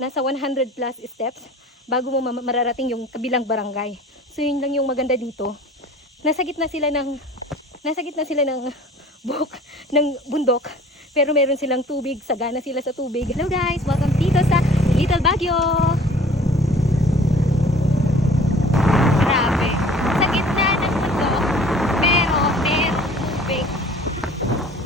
nasa 100 plus steps bago mo mararating yung kabilang barangay. So yun lang yung maganda dito. Nasa gitna sila ng ng bundok, pero meron silang tubig, sagana sila sa tubig. Hello guys, welcome dito sa Little Baguio. Grabe, sa gitna ng bundok, pero merong tubig.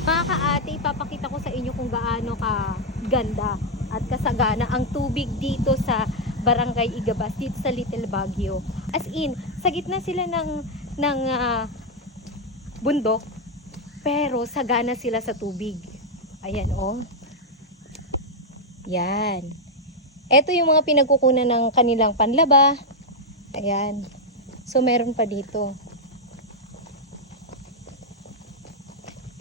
Mga kaate, ipapakita ko sa inyo kung gaano ka ganda at kasagana ang tubig dito sa Barangay Igabas, dito sa Little Baguio. As in, sa gitna sila ng bundok, pero sagana sila sa tubig. Ayan oh. Yan. Ito yung mga pinagkukunan ng kanilang panlaba. Ayan. So meron pa dito.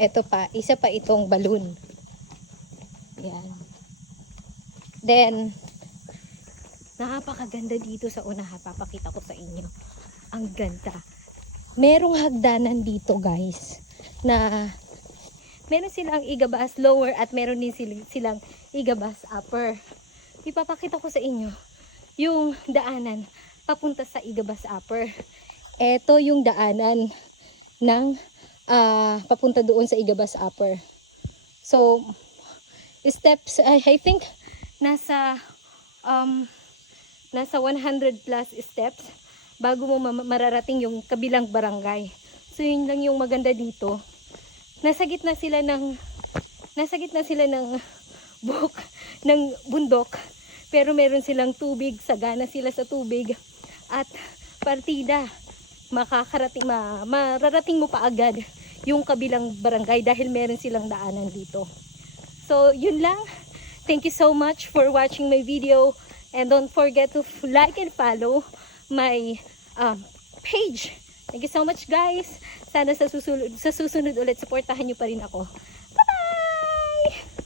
Ito pa, isa pa itong balloon. Ayan. Then, napakaganda dito sa unahan. Papakita ko sa inyo. Ang ganda. Merong hagdanan dito guys, na meron silang Igabas lower at meron din silang Igabas upper. Ipapakita ko sa inyo yung daanan papunta sa Igabas upper. Ito yung daanan ng papunta doon sa Igabas upper. So steps, I think nasa 100 plus steps bago mo mararating yung kabilang barangay. So yun lang yung maganda dito. Nasa gitna sila ng ng bundok, pero meron silang tubig, sagana sila sa tubig at partida. Mararating mo pa agad yung kabilang barangay dahil meron silang daanan dito. So yun lang. Thank you so much for watching my video, and don't forget to like and follow my page. Thank you so much guys. Sana sa susunod ulit supportahan nyo pa rin ako. Bye bye!